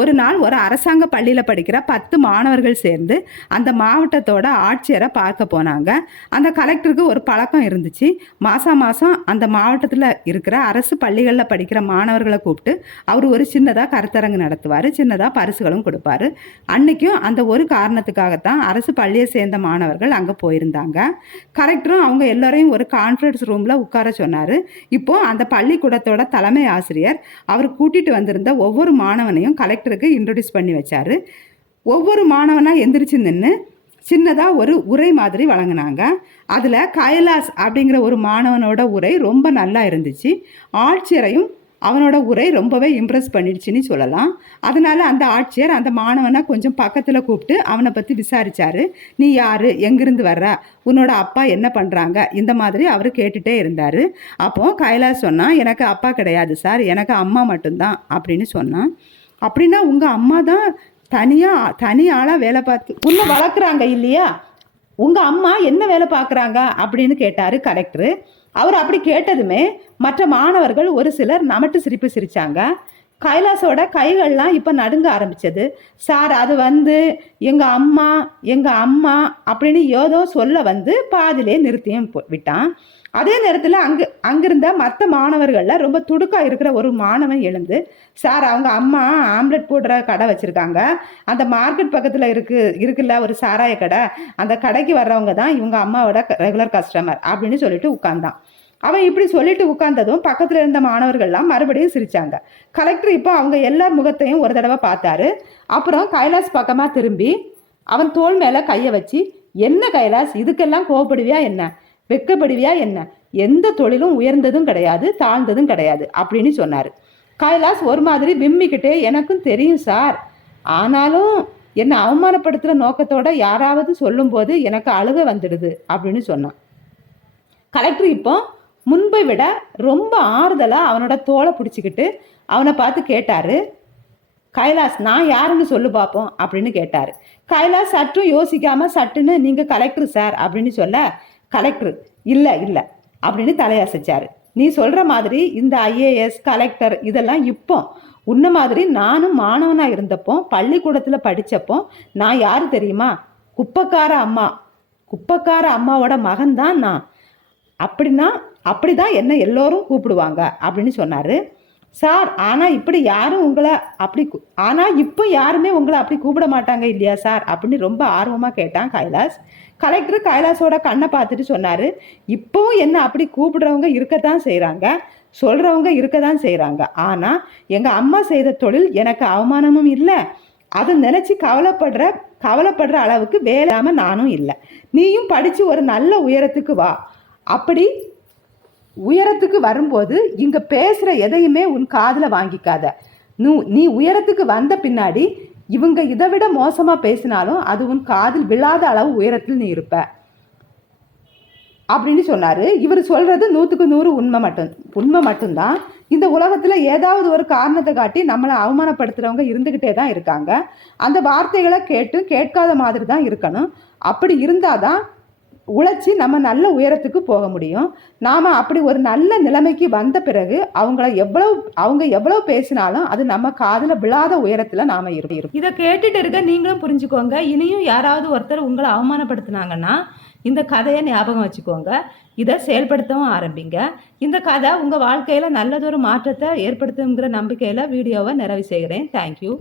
ஒரு நாள் ஒரு அரசாங்க பள்ளியில் படிக்கிற பத்து மாணவர்கள் சேர்ந்து அந்த மாவட்டத்தோட ஆட்சியரை பார்க்க போனாங்க. அந்த கலெக்டருக்கு ஒரு பழக்கம் இருந்துச்சு. மாதம் மாதம் அந்த மாவட்டத்தில் இருக்கிற அரசு பள்ளிகளில் படிக்கிற மாணவர்களை கூப்பிட்டு அவர் ஒரு சின்னதாக கருத்தரங்கு நடத்துவார் சின்னதாக பரிசுகளும் கொடுப்பாரு. அன்னைக்கும் அந்த ஒரு காரணத்துக்காகத்தான் அரசு பள்ளியை சேர்ந்த மாணவர்கள் அங்கே போயிருந்தாங்க. கலெக்டரும் அவங்க எல்லோரையும் ஒரு கான்ஃபரன்ஸ் ரூமில் உட்கார சொன்னார். இப்போ அந்த பள்ளிக்கூடத்தோட தலைமை ஆசிரியர் அவர் கூட்டிட்டு வந்திருந்த ஒவ்வொரு மாணவனையும் கலெக்டருக்கு இன்ட்ரடியூஸ் பண்ணி வச்சார். ஒவ்வொரு மாணவனாக எந்திரிச்சு நின்று சின்னதாக ஒரு உரை மாதிரி வழங்கினாங்க. அதில் கைலாஸ் அப்படிங்கிற ஒரு மாணவனோட உரை ரொம்ப நல்லா இருந்துச்சு. ஆட்சியரையும் அவனோட உரை ரொம்பவே இம்ப்ரெஸ் பண்ணிடுச்சுன்னு சொல்லலாம். அதனால் அந்த ஆட்சியர் அந்த மாணவனை கொஞ்சம் பக்கத்தில் கூப்பிட்டு அவனை பற்றி விசாரிச்சாரு. நீ யார்? எங்கேருந்து வர்ற? உன்னோட அப்பா என்ன பண்ணுறாங்க இந்த மாதிரி அவர் கேட்டுகிட்டே இருந்தார். அப்போது கைலாஸ் சொன்னான் எனக்கு அப்பா கிடையாது சார். எனக்கு அம்மா மட்டும்தான். அப்படின்னு சொன்னான். அப்படின்னா உங்கள் அம்மா தான் தனியாக தனி ஆளாக வேலை பார்த்து உன்னை வளர்க்குறாங்க இல்லையா? உங்கள் அம்மா என்ன வேலை பார்க்குறாங்க அப்படின்னு கேட்டார் கலெக்டரு அவர் அப்படி கேட்டதுமே மற்ற மாணவர்கள் ஒரு சிலர் நமட்டு சிரிப்பு சிரித்தாங்க கைலாசோட கைகள்லாம் இப்போ நடுங்க ஆரம்பிச்சது. சார் அது வந்து எங்கள் அம்மா எங்கள் அம்மா அப்படின்னு ஏதோ சொல்ல வந்து பாதிலே நிறுத்தியும் போ- விட்டான். அதே நேரத்தில் அங்கு அங்கிருந்த மற்ற மாணவர்களில் ரொம்ப துடுக்காக இருக்கிற ஒரு மாணவன் எழுந்து சார் அவங்க அம்மா ஆம்லெட் போடுற கடை வச்சுருக்காங்க. அந்த மார்க்கெட் பக்கத்தில் இருக்கு இருக்குல்ல ஒரு சாராய கடை. அந்த கடைக்கு வர்றவங்க தான் இவங்க அம்மாவோட ரெகுலர் கஸ்டமர் அப்படின்னு சொல்லிட்டு உட்காந்தான் அவன் இப்படி சொல்லிட்டு உட்கார்ந்ததும் பக்கத்தில் இருந்த மாணவர்கள்லாம் மறுபடியும் சிரிச்சாங்க. கலெக்டர் இப்போ அவங்க எல்லார் முகத்தையும் ஒரு தடவை பார்த்தாரு. அப்புறம் கைலாஸ் பக்கமாக திரும்பி அவன் தோல் மேலே கையை வச்சு என்ன கைலாஸ் இதுக்கெல்லாம் கோவப்படுவியா என்ன? வெக்கப்படுவியா என்ன? எந்த தொழிலும் உயர்ந்ததும் கிடையாது தாழ்ந்ததும் கிடையாது அப்படின்னு சொன்னார். கைலாஸ் ஒரு மாதிரி விம்மிக்கிட்டே எனக்கும் தெரியும் சார். ஆனாலும் என்னை அவமானப்படுத்துகிற நோக்கத்தோட யாராவது சொல்லும்போது எனக்கு அழுக வந்துடுது அப்படின்னு சொன்னான். கலெக்டர் இப்போ முன்பை விட ரொம்ப ஆறுதலாக அவனோட தோலை பிடிச்சிக்கிட்டு அவனை பார்த்து கேட்டாரு கைலாஸ் நான் யாருன்னு சொல்லு பார்ப்போம் அப்படின்னு கேட்டார். கைலாஸ் சற்றும் யோசிக்காம சட்டுன்னு நீங்கள் கலெக்டர் சார் அப்படின்னு சொல்ல கலெக்டர் இல்லை இல்லை அப்படின்னு தலையசைச்சார். நீ சொல்கிற மாதிரி இந்த ஐஏஎஸ் கலெக்டர் இதெல்லாம் இப்போ உன்ன மாதிரி நானும் மாணவனாக இருந்தப்போ பள்ளிக்கூடத்தில் படித்தப்போ நான் யார் தெரியுமா? குப்பக்கார அம்மா குப்பக்கார அம்மாவோட மகன்தான் நான். அப்படின்னா அப்படி தான் என்ன எல்லோரும் கூப்பிடுவாங்க அப்படின்னு சொன்னார். சார் ஆனால் இப்படி யாரும் உங்களை அப்படி ஆனால் இப்போ யாருமே உங்களை அப்படி கூப்பிட மாட்டாங்க இல்லையா சார்? அப்படின்னு ரொம்ப ஆர்வமாக கேட்டான் கைலாஸ் கலெக்டர் கைலாஸோட கண்ணை பார்த்துட்டு சொன்னார். இப்போவும் என்ன அப்படி கூப்பிடுறவங்க இருக்கத்தான் செய்கிறாங்க சொல்கிறவங்க இருக்க தான் செய்கிறாங்க ஆனால் எங்கள் அம்மா செய்த தொழில் எனக்கு அவமானமும் இல்லை. அதை நினச்சி கவலைப்படுற கவலைப்படுற அளவுக்கு வேலாம நானும் இல்லை. நீயும் படித்து ஒரு நல்ல உயரத்துக்கு வா. அப்படி உயரத்துக்கு வரும்போது இங்கே பேசுகிற எதையுமே உன் காதில் வாங்கிக்காத. நீ நீ உயரத்துக்கு வந்த பின்னாடி இவங்க இதை விட மோசமாக பேசினாலும் அது உன் காதில் விழாத அளவு உயரத்தில் நீ இருப்ப. அப்படின்னு சொன்னார். இவர் சொல்கிறது நூற்றுக்கு நூறு உண்மை மட்டும் உண்மை மட்டும்தான். இந்த உலகத்தில் ஏதாவது ஒரு காரணத்தை காட்டி நம்மளை அவமானப்படுத்துகிறவங்க இருந்துக்கிட்டே தான் இருக்காங்க. அந்த வார்த்தைகளை கேட்டு கேட்காத மாதிரி தான் இருக்கணும். அப்படி இருந்தால் தான் உழைச்சி நம்ம நல்ல உயரத்துக்கு போக முடியும். நாம் அப்படி ஒரு நல்ல நிலைமைக்கு வந்த பிறகு அவங்கள எவ்வளவு அவங்க எவ்வளவு பேசினாலும் அது நம்ம காதில் விழாத உயரத்தில் நாம் இருப்போம் இதை கேட்டுட்டு இருக்க நீங்களும் புரிஞ்சுக்கோங்க. இனியும் யாராவது ஒருத்தர் உங்களை அவமானப்படுத்தினாங்கன்னா இந்த கதையை ஞாபகம் வச்சுக்கோங்க. இதை செயல்படுத்தவும் ஆரம்பிங்க. இந்த கதை உங்கள் வாழ்க்கையில் நல்லதொரு மாற்றத்தை ஏற்படுத்துங்கிற நம்பிக்கையில் வீடியோவை நிறைவு செய்கிறேன். தேங்க்யூ